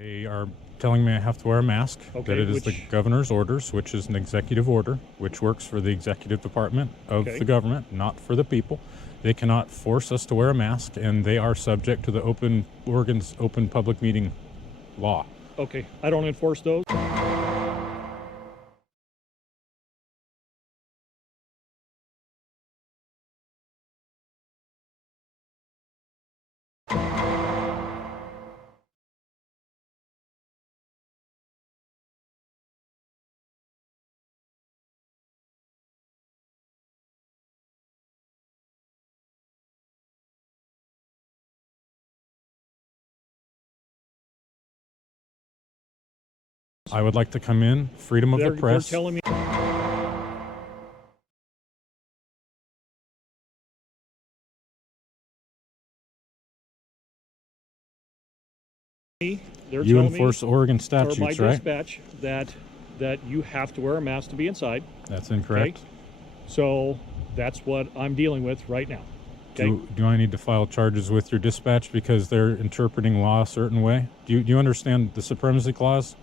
They are telling me I have to wear a mask, Okay, that it is the governor's orders, which is an executive order, which works for the executive department of the government, not for the people. They cannot force us to wear a mask, and they are subject to the Oregon's open public meeting law. Okay, I don't enforce those. I would like to come in, freedom of the press. They're telling me you enforce Oregon statutes, or my right? dispatch that you have to wear a mask to be inside. That's incorrect. Okay? So that's what I'm dealing with right now. Okay? Do I need to file charges with your dispatch because they're interpreting law a certain way? Do you understand the supremacy clause?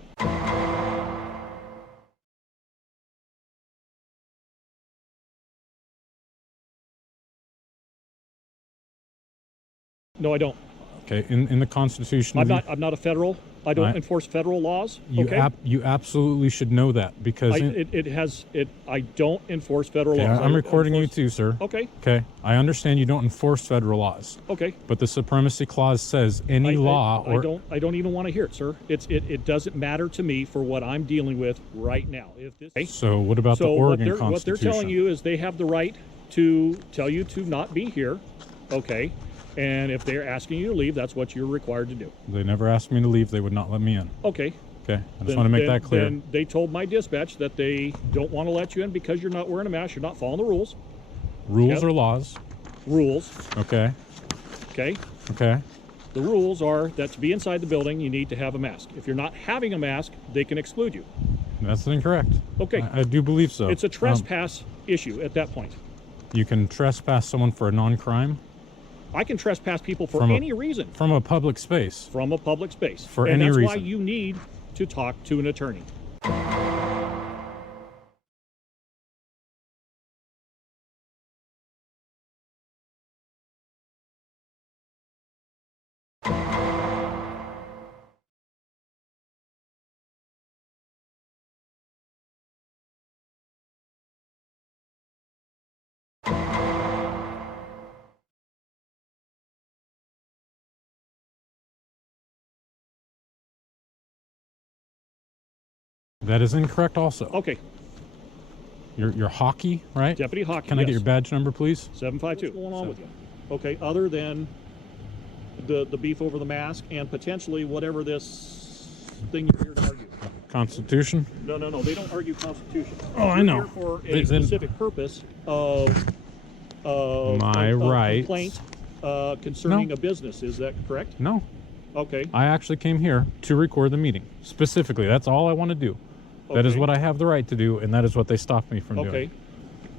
No, I don't. Okay, in the Constitution. I'm not a federal. I don't enforce federal laws. You absolutely should know that because I don't enforce federal laws. I'm recording you too, sir. Okay. Okay. I understand you don't enforce federal laws. Okay. But the supremacy clause says any law or I don't even want to hear it, sir. It doesn't matter to me for what I'm dealing with right now. So what about the Oregon Constitution? What they're telling you is they have the right to tell you to not be here. Okay. And if they're asking you to leave, that's what you're required to do. They never asked me to leave. They would not let me in. Okay. Okay. I just want to make that clear. Then they told my dispatch that they don't want to let you in because you're not wearing a mask. You're not following the rules. Rules or laws? Rules. Okay. Okay. Okay. The rules are that to be inside the building, you need to have a mask. If you're not having a mask, they can exclude you. That's incorrect. Okay. I do believe so. It's a trespass issue at that point. You can trespass someone for a non-crime? I can trespass people for any reason. From a public space? From a public space. For any reason. And that's why you need to talk to an attorney. That is incorrect also. Okay. You're Hockey, right? Deputy Hockey, Can I get your badge number, please? 752. What's going on with you? Okay, other than the beef over the mask and potentially whatever this thing you're here to argue. Constitution? No, they don't argue Constitution. Oh, I know. Here for a specific purpose of my right complaint concerning a business. Is that correct? No. Okay. I actually came here to record the meeting. Specifically, that's all I want to do. Okay. That is what I have the right to do, and that is what they stopped me from doing. Okay.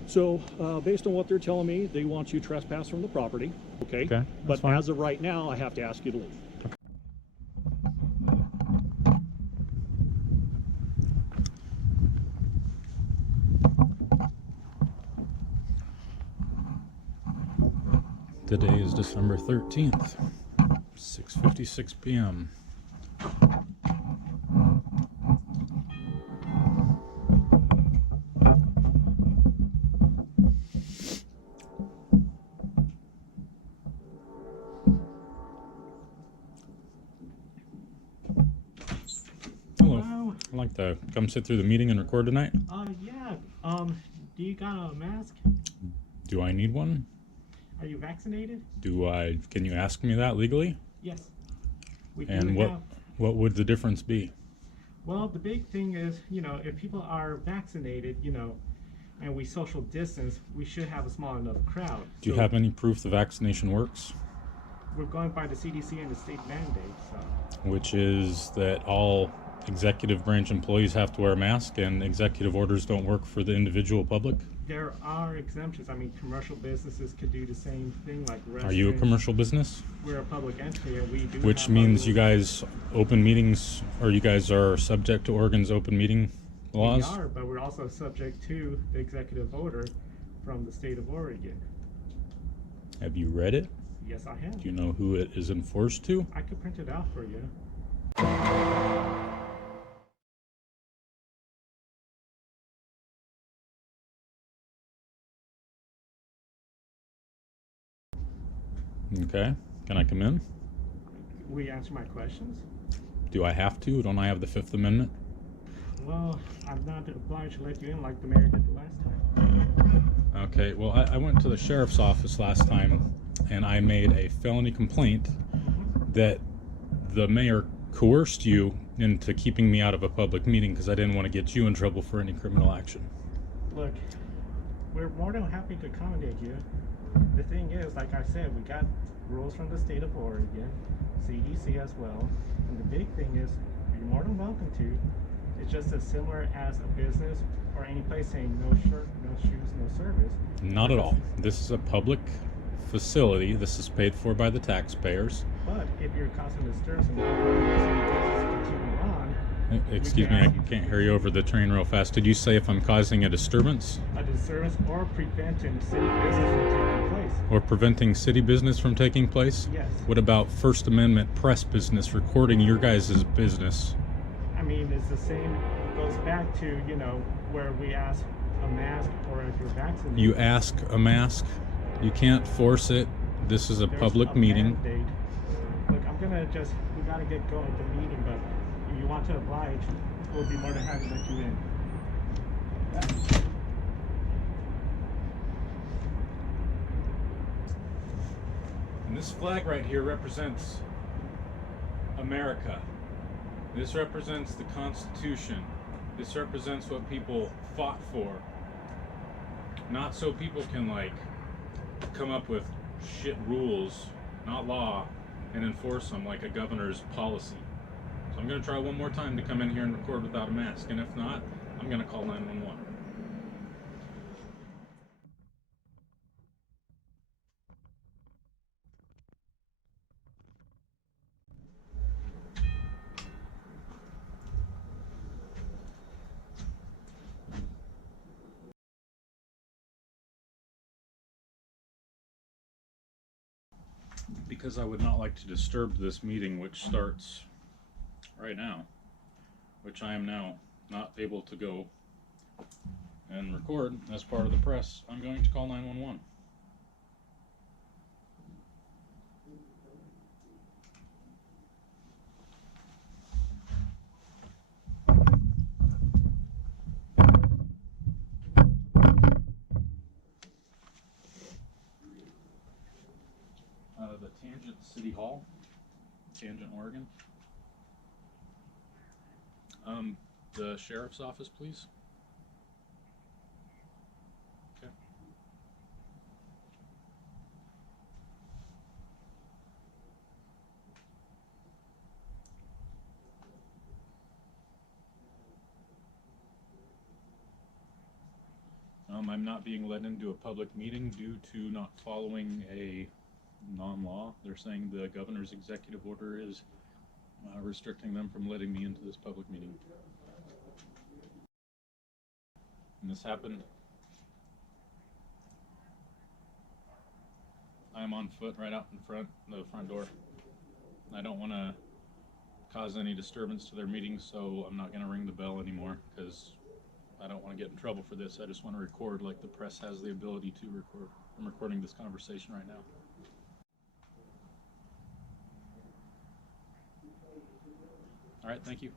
So, based on what they're telling me, they want you trespass from the property. Okay. Okay. But fine. As of right now, I have to ask you to leave. Okay. Today is December 13th, 6:56 p.m. Hello. I'd like to come sit through the meeting and record tonight. Yeah. Do you got a mask? Do I need one? Are you vaccinated? Can you ask me that legally? Yes. And what would the difference be? Well, the big thing is, if people are vaccinated, and we social distance, we should have a small enough crowd. Do you have any proof the vaccination works? We're going by the CDC and the state mandate, so. Which is that all executive branch employees have to wear a mask and executive orders don't work for the individual public? There are exemptions. I mean, commercial businesses could do the same thing, like restaurants. Are you a commercial business? We're a public entity, and we do. Which have means our you rules. guys open meetings, or you guys are subject to Oregon's open meeting laws? We are, but we're also subject to the executive order from the state of Oregon. Have you read it? Yes, I have. Do you know who it is enforced to? I could print it out for you. Okay. Can I come in? Will you answer my questions? Do I have to? Don't I have the Fifth Amendment? Well, I'm not obliged to let you in like the mayor did the last time. Okay, well, I went to the sheriff's office last time and I made a felony complaint that the mayor coerced you into keeping me out of a public meeting because I didn't want to get you in trouble for any criminal action. Look, we're more than happy to accommodate you. The thing is, like I said, we got rules from the state of Oregon, CDC as well, and the big thing is, you're more than welcome to. It's just as similar as a business or any place saying no shirt, no shoes, no service. Not at all. This is a public facility. This is paid for by the taxpayers. But if you're causing disturbance and not letting the city business continue on, Excuse me, I can't hear you over the train real fast. Did you say if I'm causing a disturbance? a disturbance or preventing city business from taking place. Or preventing city business from taking place? Yes. What about First Amendment press business, recording your guys' business? I mean, it's the same, goes back to, you know, where we ask a mask or if you're vaccinated. You ask a mask, you can't force it. This is a There's public a meeting. mandate. Look, we gotta get going with the meeting, but if you want to oblige, we'll be more than happy to let you in. And this flag right here represents America. This represents the Constitution. This represents what people fought for. Not so people can come up with shit rules, not law, and enforce them like a governor's policy. So I'm going to try one more time to come in here and record without a mask, and if not, I'm going to call 911. Because I would not like to disturb this meeting, which starts right now, which I am now not able to go and record as part of the press, I'm going to call 911. The Tangent City Hall, Tangent, Oregon. The sheriff's office, please. Okay. I'm not being let into a public meeting due to not following a non-law. They're saying the governor's executive order is restricting them from letting me into this public meeting. And this happened. I'm on foot right out in front, the front door. I don't want to cause any disturbance to their meeting, so I'm not going to ring the bell anymore because I don't want to get in trouble for this. I just want to record like the press has the ability to record. I'm recording this conversation right now. All right, thank you.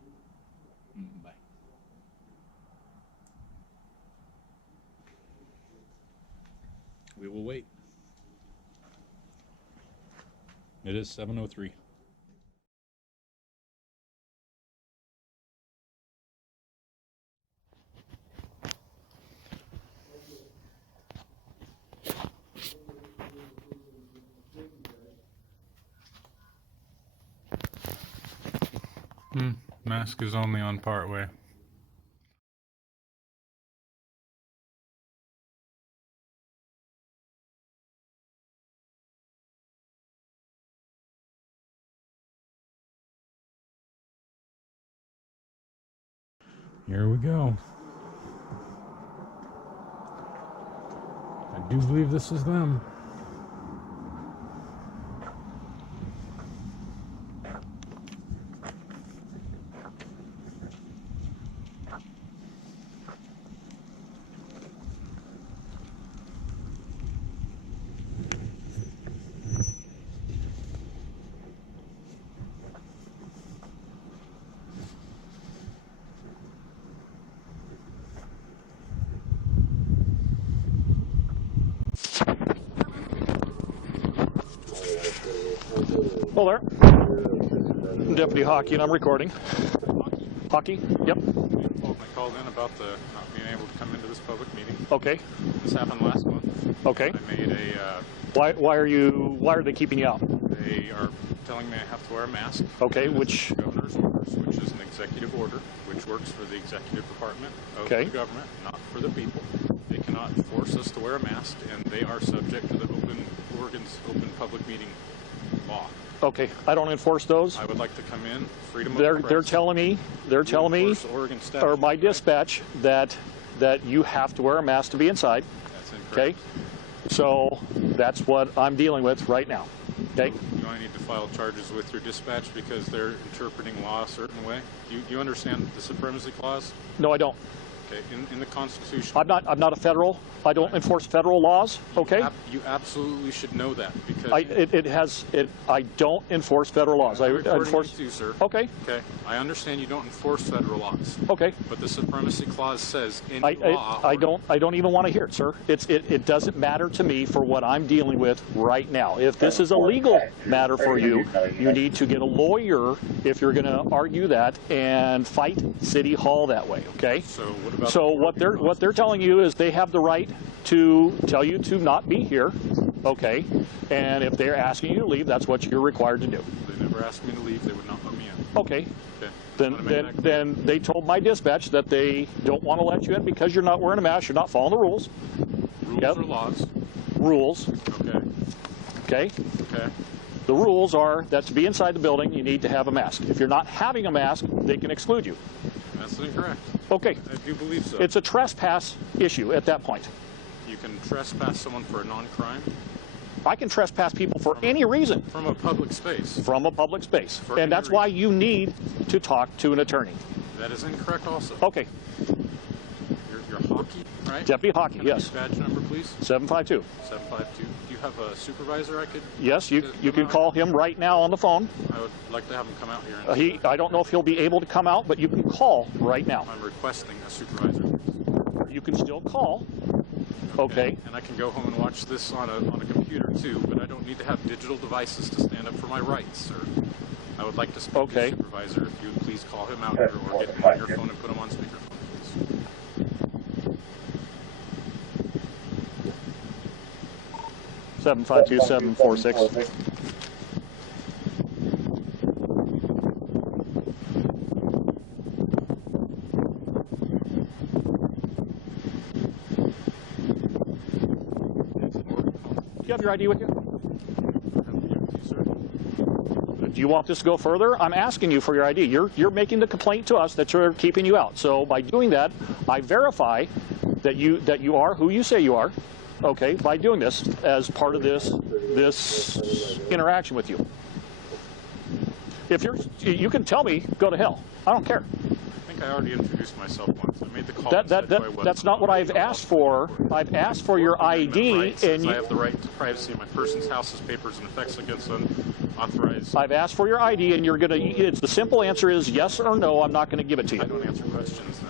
Bye. We will wait. It is 7:03. Mask is only on part way. Here we go. I do believe this is them. Hello there. Deputy Hockey, and I'm recording. Hockey? Yep. I called in about the not being able to come into this public meeting. Okay. This happened last month. Okay. I made a. Why are they keeping you out? They are telling me I have to wear a mask. Okay, This which. is the governor's orders, which is an executive order, which works for the executive department of Okay. the government, not for the people. They cannot force us to wear a mask, and they are subject to the Oregon's open public meeting law. Okay, I don't enforce those. I would like to come in, freedom of They're press. telling me, enforce Oregon statute, or my right? dispatch, that you have to wear a mask to be inside. That's Okay, incorrect. so that's what I'm dealing with right now. Okay. You only need to file charges with your dispatch because they're interpreting law a certain way. You understand the supremacy clause? No, I don't. Okay, in the Constitution. I'm not a federal. I don't enforce federal laws. Okay. You absolutely should know that because I don't enforce federal laws. I enforce. you, sir. Okay. Okay, I understand you don't enforce federal laws, Okay. but the supremacy clause says any law. I don't even want to hear it, sir. It doesn't matter to me for what I'm dealing with right now. If this is a legal matter for you, you need to get a lawyer if you're going to argue that and fight City Hall that way. Okay. So what about? So what they're telling you is they have the right to tell you to not be here. Okay. And if they're asking you to leave, that's what you're required to do. They never asked me to leave. They would not let me in. Okay. Okay. Wanna make that clear? Then they told my dispatch that they don't want to let you in because you're not wearing a mask, you're not following the rules. Rules Yep. or laws? Rules. Okay. Okay. Okay. The rules are that to be inside the building, you need to have a mask. If you're not having a mask, they can exclude you. That's incorrect. Okay. I do believe so. It's a trespass issue at that point. You can trespass someone for a non-crime I can trespass people for any reason from a public space. from a public space. For And any that's why you need to talk to an attorney. That is incorrect also. Okay. You're Hockey, right? Deputy Hockey, Can I yes. get badge number, please? 752. 752. Do you have a supervisor I could? Yes, you come can out? call him right now on the phone. I would like to have him come out here. And I don't know if he'll be able to come out, but you can call right now. I'm requesting a supervisor. You can still call. Okay. And I can go home and watch this on a computer too, but I don't need to have digital devices to stand up for my rights, sir. I would like to speak Okay. to the supervisor. If you would please call him out here or get him on your phone and put him on speakerphone, please. 752-746. Do you have your ID with you? Do you want this to go further? I'm asking you for your ID. You're making the complaint to us that you're keeping you out. So by doing that, I verify that you are who you say you are. Okay, by doing this as part of this interaction with you. If you can tell me, go to hell. I don't care. I think I already introduced myself once. I made the call. and said who I was. That's not what I've asked for. I've asked for your ID, Right, and I have the right to privacy of my person's house's papers and effects against unauthorized. I've asked for your ID, and you're gonna. It's the simple answer is yes or no. I'm not going to give it to I you. don't answer questions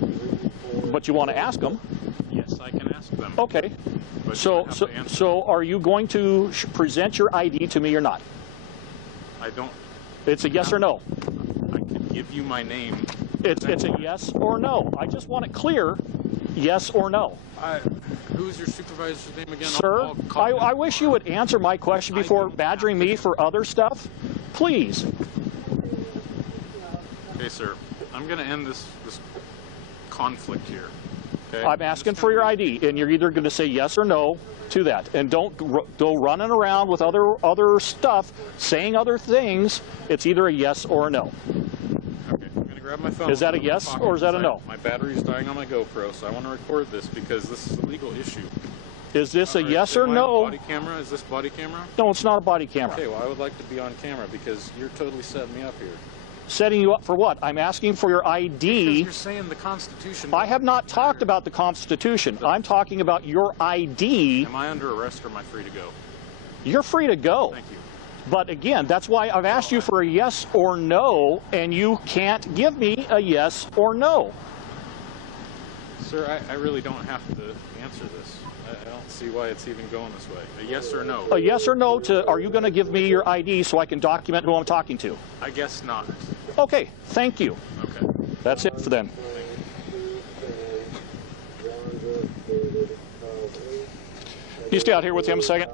then. But you want to ask them. Yes, I can ask them. Okay. But So you have so to answer. so are you going to present your ID to me or not? I don't. It's a yes or no. I can give you my name. It's a yes or no. I just want it clear, yes or no. Who's your supervisor's name again? Sir, I'll call him. I wish you would answer my question before badgering me for other stuff. Please. Okay, sir. I'm going to end this conflict here. Okay? I'm asking for your ID, and you're either going to say yes or no to that. And don't go running around with other stuff, saying other things. It's either a yes or a no. Okay, I'm going to grab grab my phone. Is that a yes or is that a no? My battery's dying on my GoPro, so I want to record this because this is a legal issue. Is this a Alright, yes am or I on no? body camera? Is this body camera? No, it's not a body camera. Okay, well, I would like to be on camera because you're totally setting me up here. Setting you up for what? I'm asking for your Because ID. you're saying the Constitution... I have not talked about the Constitution. I'm talking about your ID. Am I under arrest or am I free to go? You're free to go. Thank you. But again, that's why I've asked you for a yes or no, and you can't give me a yes or no. Sir, I really don't have to answer this. I don't see why it's even going this way. A yes or no? A yes or no to, are you going to give me your ID so I can document who I'm talking to? I guess not. Okay, thank you. Okay. That's it for then. Can you stay out here with him a second?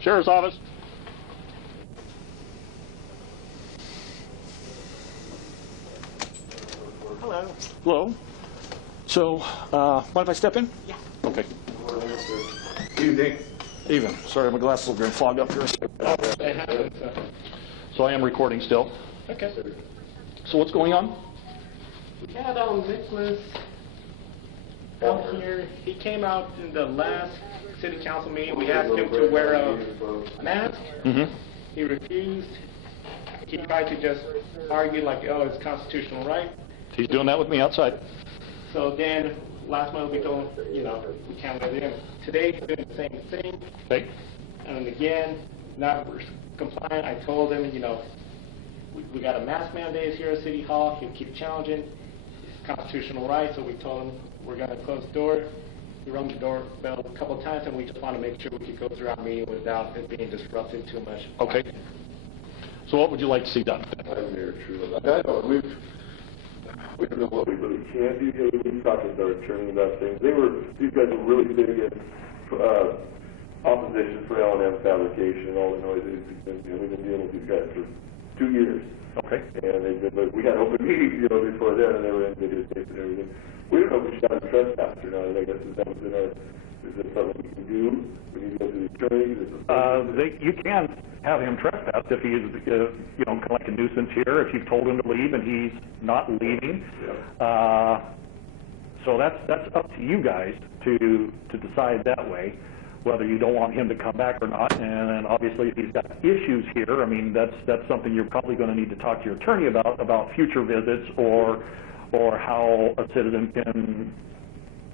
Sheriff's Office. Hello. Hello. So, mind if I step in? Yeah. Okay. Evening. Even. Sorry, my glasses are getting fogged up here. They haven't. So I am recording still. Okay. So what's going on? We had Nicholas out here. He came out in the last city council meeting. We asked him to wear a mask. Mm-hmm. He refused. He tried to just argue like, oh, it's constitutional right. He's doing that with me outside. So then last month we told him, you know, we can't let him. Today he's doing the same thing. Okay. And again, not compliant. I told him, you know, we got a mask mandate here at City Hall. He'll keep challenging. It's constitutional right. So we told him we're going to close the door. He rung the doorbell a couple of times, and we just want to make sure we could go through our meeting without it being disrupted too much. Okay. So what would you like to see done? I'm Mayor True. I know we don't know what we really can do. You know, we've talked with our attorney about things. These guys were really big in opposition for L&M fabrication and all the noise. We've been dealing with these guys for 2 years. Okay. And but we had open meetings, you know, before then, and they were in videotape and everything. We don't know if we should have a trespass or not. I guess is that something we can do? We need to go to the attorney. You can have him trespass if he's, you know, like a nuisance here. If you've told him to leave and he's not leaving, so that's up to you guys to decide that way, whether you don't want him to come back or not. And obviously, if he's got issues here, I mean, that's something you're probably going to need to talk to your attorney about future visits or how a citizen can,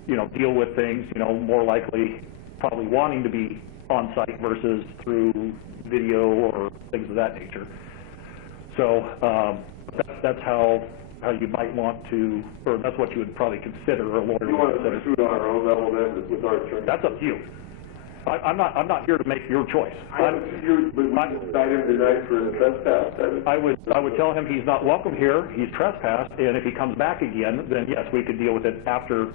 you know, deal with things. You know, more likely, probably wanting to be on site versus through video or things of that nature. So that's how you might want to, or that's what you would probably consider a lawyer. We want to pursue it on our own level then with our attorney. That's up to you. I'm not here to make your choice. But we decided tonight for the trespass. I would tell him he's not welcome here. He's trespassed, and if he comes back again, then yes, we could deal with it after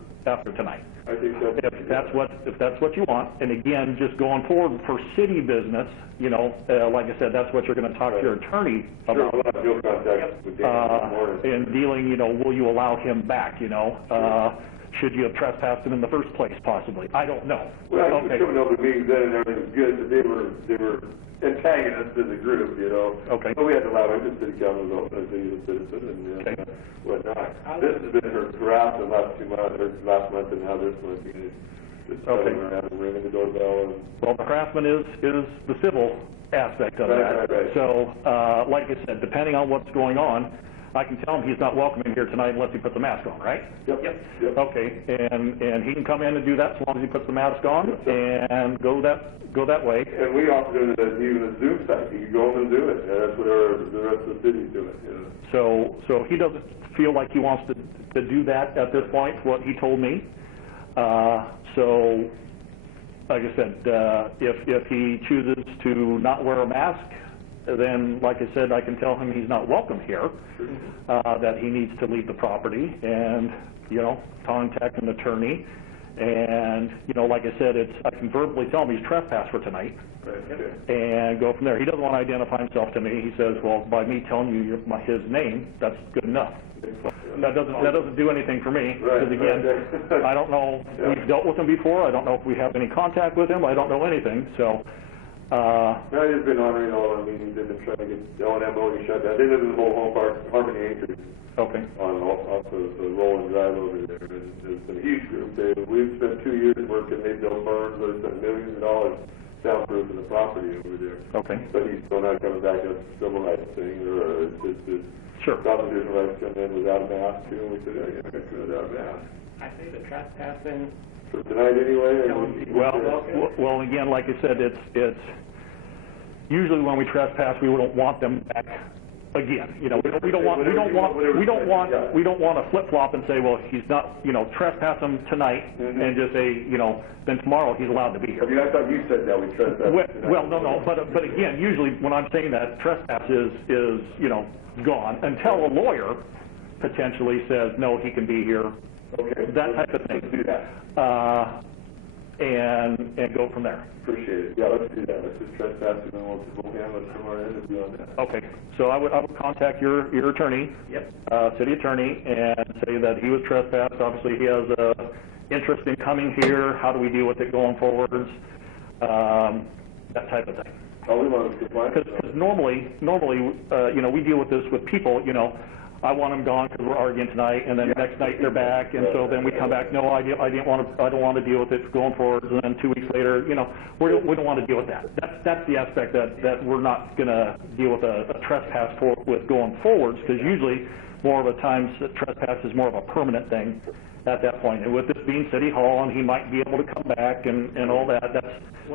tonight. I think so. If that's what you want, and again, just going forward for city business, you know, like I said, that's what you're going to talk to your attorney Sure, about. we'll have no contact with Dan in the morning. And dealing, you know, will you allow him back? You know, should you have trespassed him in the first place? Possibly. I don't know. Well, Okay. coming over meetings then and everything was good, but they were antagonists in the group, you know. Okay. So we had to allow him to city council as a citizen and Okay. whatnot. This has been harassed the last 2 months, or last month and now this month. Just Okay. around and ringing the doorbell and. Well, the harassment is the civil aspect of that. Right. So, like I said, depending on what's going on, I can tell him he's not welcome in here tonight unless he puts a mask on, right? Yep. Okay, and he can come in and do that as long as he puts the mask on and go that way. And we offered him even a Zoom site. He could go home and do it. That's what the rest of the city's doing. You know? So he doesn't feel like he wants to do that at this point, what he told me. So, like I said, if he chooses to not wear a mask, then, like I said, I can tell him he's not welcome here, that he needs to leave the property and, you know, contact an attorney And, you know, like I said, I can verbally tell him he's trespassed for tonight Right, okay. and go from there. He doesn't want to identify himself to me. He says, well, by me telling you his name, that's good enough. That doesn't do anything for me, Right, because again, right. I don't know, Yeah. we've dealt with him before, I don't know if we have any contact with him, I don't know anything, so, No, I've just been honoring all our meetings. They've been trying to get the O&M voting shut down. They live in the whole home park, Harmony Acres, okay, off the Rolling Drive over there. And there's been a huge group. We've spent 2 years working. They built barns. They've spent millions of dollars soundproofing the property over there. okay, But he's still not coming back up to civil rights thing, or it's sure. constitutional rights come in without a mask too. And we said, yeah, I got to without a mask. I say the trespassing. For tonight anyway. Telling people Well, again, like I said, it's usually when we trespass, we don't want them back again. You know, we don't want to flip flop and say, well, he's not, you know, trespass him tonight and just say, you know, then tomorrow he's allowed to be here. I mean, I thought you said that we trespassed. Well, no, but again, usually when I'm saying that, trespass is you know, gone until a lawyer potentially says, no, he can be here. Okay. That type of thing. Let's do that. And go from there. Appreciate it. Yeah, let's do that. Let's just trespass and then we'll handle it from our end and do on that. Okay, so I would contact your attorney, Yep. city attorney, and say that he was trespassed. Obviously, he has a interest in coming here. How do we deal with it going forwards? That type of thing. All we want is compliance. Because normally, you know, we deal with this with people. You know, I want them gone because we're arguing tonight, and then the next night they're back, and so then we come back. No, I don't want to deal with it going forward. And then 2 weeks later, you know, we don't want to deal with that. That's the aspect that we're not going to deal with a trespass with going forwards, because usually more of the times trespass is more of a permanent thing at that point. And with this being City Hall, and he might be able to come back and all that,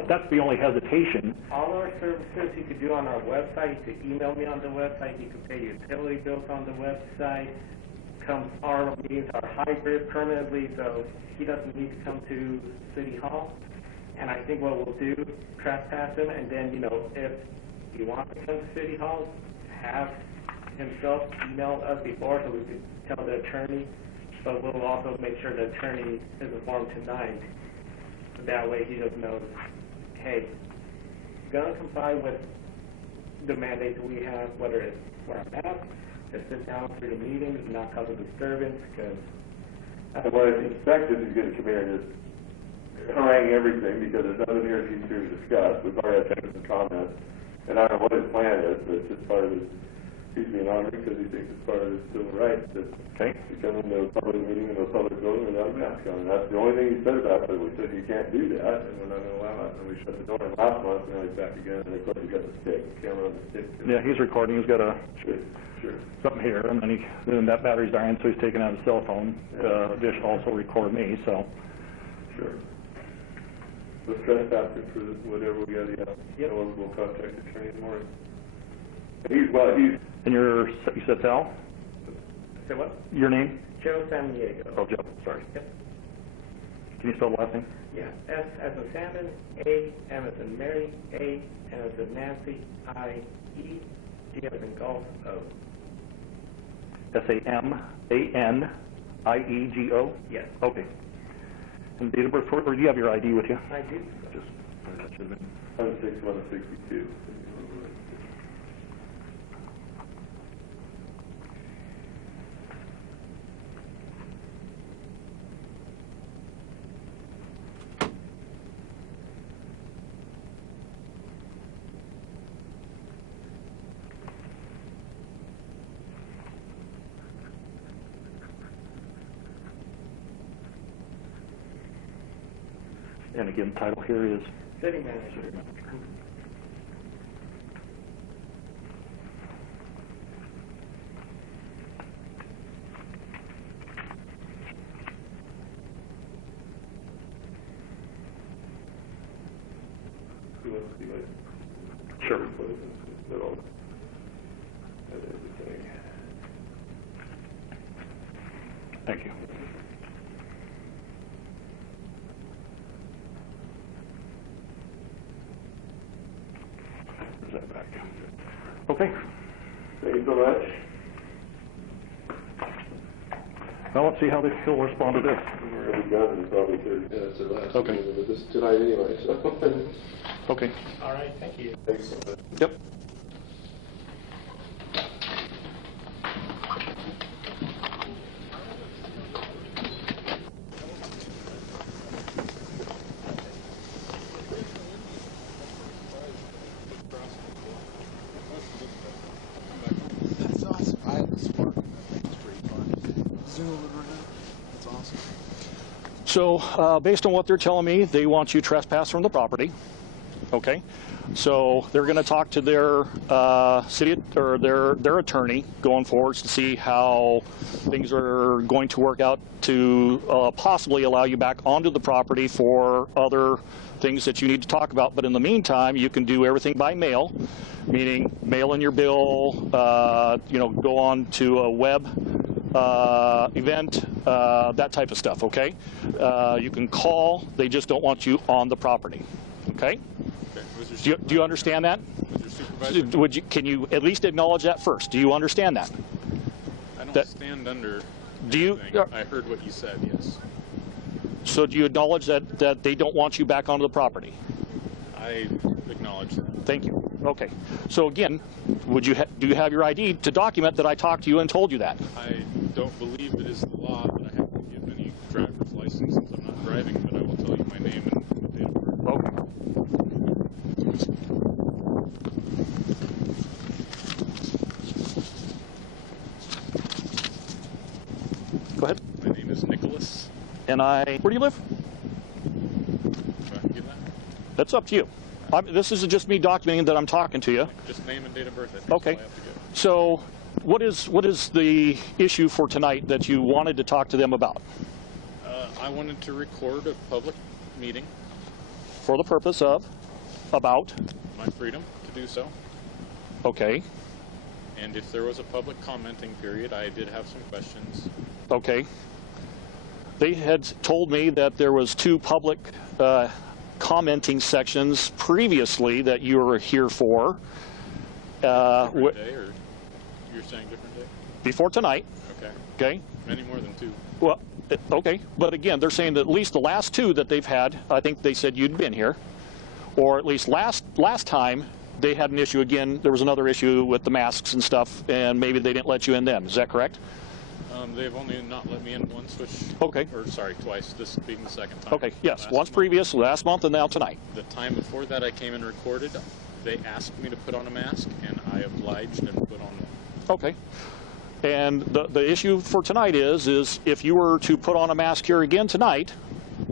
that's the only hesitation. All our services you could do on our website. You could email me on the website. You could pay utility bills on the website. Our meetings are hybrid permanently, so he doesn't need to come to City Hall. And I think what we'll do, trespass him, and then, you know, if he wants to come to City Hall, have himself email us before so we can tell the attorney. But we'll also make sure the attorney is informed tonight. That way he just knows, hey, gonna comply with the mandates we have, whether it's wear a mask, to sit down through the meetings, not cause a disturbance, because And what I suspect is he's going to come here and just harangue everything, because there's nothing here he's here to discuss. We've already had some comments, and I don't know what his plan is, but it's just part of his, he's being honored because he thinks it's part of his civil rights that Okay. to come into a public meeting in a public building without a mask on. And that's the only thing he said about it. We said you can't do that, and we're not going to allow it. And we shut the door last month, and now he's back again, and of course he got the stick, the camera on the stick. Yeah, he's recording. He's got Sure. something here, and then that battery's dying, so he's taking out his cell phone to also record me. So. Sure. Let's trespass him for whatever we got. Yeah. We'll contact the attorney in the morning. He's And you said Sal? say what? Your name? Joe San Diego. Oh, Joe. Sorry. Yep. Can you spell the last name? Yeah, S as in Salmon, A, M as in Mary, A, N as in Nancy, I, E, G as in Golf, O. SAMANIEGO? Yes. Okay. And date of birth, or do you have your ID with you? I do. Just, that should have been. 16162. And again, title here is? City manager. Who wants to see my Sure. little and everything? Thank you. Where's that back? Okay. Thank you so much. Well, let's see how he'll respond to this. We're going to be done in probably 30 minutes or less. Okay. With this tonight anyway, so. Okay. All right, thank you. Thanks so much. Yep. That's awesome. I have this work. It's pretty fun. Zooming right now. That's awesome. So, based on what they're telling me, they want you trespassed from the property. Okay. So they're going to talk to their city or their attorney going forwards to see how things are going to work out to possibly allow you back onto the property for other things that you need to talk about. But in the meantime, you can do everything by mail, meaning mail in your bill, go on to a web event, that type of stuff, okay? You can call, they just don't want you on the property, okay? Do you understand that? Can you at least acknowledge that first? Do you understand that? I don't stand under anything. I heard what you said, yes. So do you acknowledge that they don't want you back onto the property? I acknowledge that. Thank you. Okay. So again, do you have your ID to document that I talked to you and told you that? I don't believe it is the law that I have to give any driver's license since I'm not driving, but I will tell you my name and date of birth. Okay. Go ahead. My name is Nicholas. And where do you live? Do I give that? That's up to you. This is just me documenting that I'm talking to you. Just name and date of birth. That's Okay. all I have to give. So what is the issue for tonight that you wanted to talk to them about? I wanted to record a public meeting. For the purpose of? About? My freedom to do so. Okay. And if there was a public commenting period, I did have some questions. Okay. They had told me that there was 2 public commenting sections previously that you were here for. Different day, or you're saying different day? Before tonight. Okay. Okay. Many more than 2. Well, okay. But again, they're saying that at least the last 2 that they've had, I think they said you'd been here. Or at least last time they had an issue again. There was another issue with the masks and stuff, and maybe they didn't let you in then. Is that correct? They've only not let me in once, which... Okay. Or, sorry, twice. This being the second time. Okay, yes. Last Once month. previous, last month, and now tonight. The time before that I came and recorded, they asked me to put on a mask, and I obliged and put on one. Okay. And the issue for tonight is if you were to put on a mask here again tonight,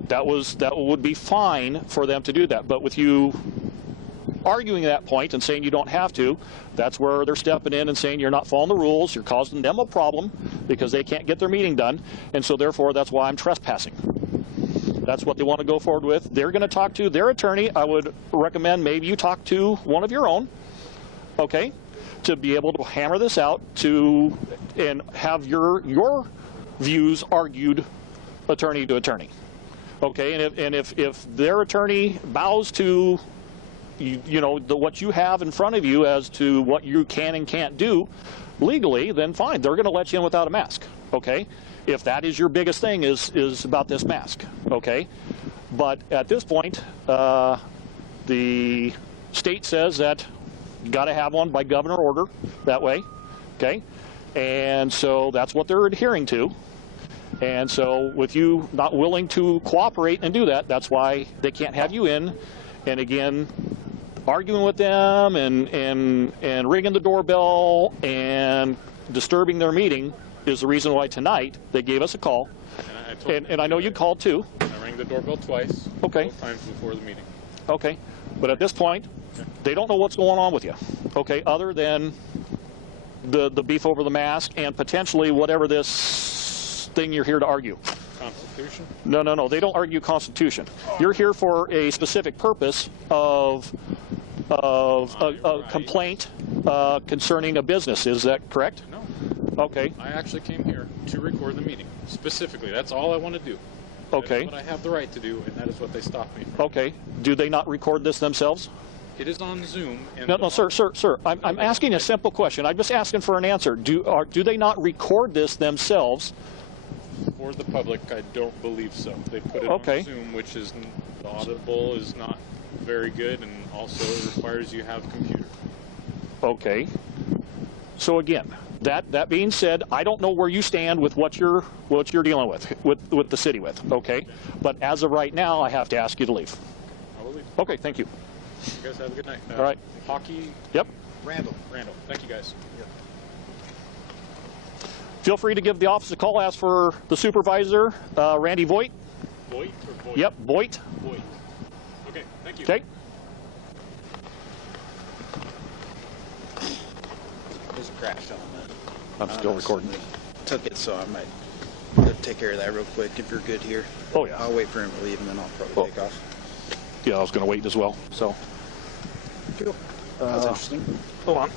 that would be fine for them to do that. But with you arguing that point and saying you don't have to, that's where they're stepping in and saying you're not following the rules, you're causing them a problem because they can't get their meeting done, and so therefore that's why I'm trespassing. That's what they want to go forward with. They're going to talk to their attorney. I would recommend maybe you talk to one of your own, okay, to be able to hammer this out and have your views argued attorney to attorney. Okay, and if their attorney bows to what you have in front of you as to what you can and can't do legally, then fine, they're going to let you in without a mask. Okay, if that is your biggest thing is about this mask. Okay, but at this point, the state says that you got to have one by governor order that way. Okay, and so that's what they're adhering to. And so with you not willing to cooperate and do that, that's why they can't have you in. And again, arguing with them and ringing the doorbell and disturbing their meeting is the reason why tonight they gave us a call. And I know you called too. I rang the doorbell twice. Okay. Both times before the meeting. Okay. But at this point, they don't know what's going on with you. Okay, other than the beef over the mask and potentially whatever this thing you're here to argue. Constitution? No. They don't argue Constitution. You're here for a specific purpose of a complaint concerning a business. Is that correct? No. Okay. I actually came here to record the meeting. Specifically, that's all I want to do. Okay. That's what I have the right to do, and that is what they stopped me from. Okay. Do they not record this themselves? It is on Zoom. And No, sir. I'm asking a simple question. I'm just asking for an answer. Do they not record this themselves For the public, I don't believe so. They put it Okay. on Zoom, which is audible, is not very good, and also it requires you have a computer. Okay. So again, that being said, I don't know where you stand with what you're dealing with the city with. Okay. But as of right now, I have to ask you to leave. I will leave. Okay. Thank you. You guys have a good night. All right. Hockey. Yep. Randall. Thank you guys. Feel free to give the office a call. Ask for the supervisor, Randy Voigt. Voigt or Voigt? Yep, Voigt. Voigt. Okay. Thank you. Okay. There's a crash on that. I'm still recording. Took it, so I might go take care of that real quick if you're good here. Oh yeah. I'll wait for him to leave and then I'll probably take off. Yeah, I was going to wait as well. So. Cool. That was interesting. Hold on.